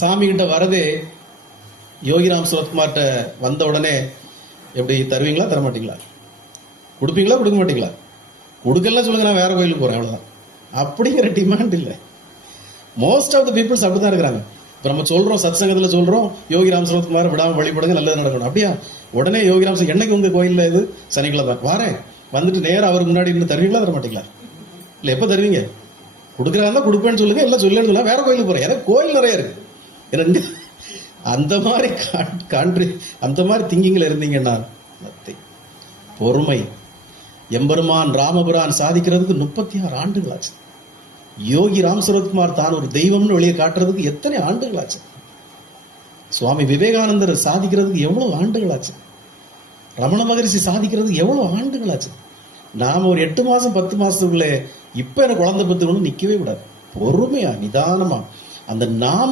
சாமி கிட்ட வரதே யோகிராம் சுரத்குமார்ட்ட வந்த உடனே எப்படி தருவீங்களா தர மாட்டீங்களா, கொடுப்பீங்களா கொடுக்க மாட்டீங்களா, கொடுக்கலாம் சொல்லுங்க நான் வேற கோயிலுக்கு போறேன் அவ்வளவுதான் அப்படிங்கிற டிமாண்ட் இல்லை. மோஸ்ட் ஆஃப் த பீப்புள்ஸ் அப்படிதான் இருக்கிறாங்க. இப்ப நம்ம சொல்றோம் சத் சங்கத்துல சொல்றோம் யோகிராம் சுரத்குமார் விடாம வழிபடுங்க நல்லது நடக்கணும். அப்படியா உடனே யோகிராம் என்னைக்கு உங்க கோயில்ல இது சனிக்கிழமை வாரேன் வந்துட்டு நேரம் அவருக்கு முன்னாடி இருந்து தருவீங்களா தர மாட்டீங்களா, இல்ல எப்ப தருவீங்க, கொடுக்குறாங்க கொடுப்பேன்னு சொல்லுங்க, எல்லாம் சொல்லு வேற கோயிலுக்கு போறேன். எனக்கு கோயில் நிறைய இருக்கு. அந்த மாதிரி அந்த மாதிரி திங்கிங்ல இருந்தீங்கன்னா பொறுமை. எம்பெருமான் ராமபுரான் சாதிக்கிறதுக்கு 36 ஆண்டுகள் ஆச்சு. யோகி ராம் சுரத்குமார் தான் ஒரு தெய்வம்னு வெளியே காட்டுறதுக்கு எத்தனை ஆண்டுகள் ஆச்சு. சுவாமி விவேகானந்தர் சாதிக்கிறதுக்கு எவ்வளவு ஆண்டுகள் ஆச்சு. ரமண மகரிஷி சாதிக்கிறதுக்கு எவ்வளவு ஆண்டுகள் ஆச்சு. நாம ஒரு 8 மாசம் 10 மாசத்துக்குள்ளே இப்ப எனக்கு குழந்தை பத்துக்கணும் நிக்கவே கூடாது. பொறுமையா நிதானமா அந்த நாம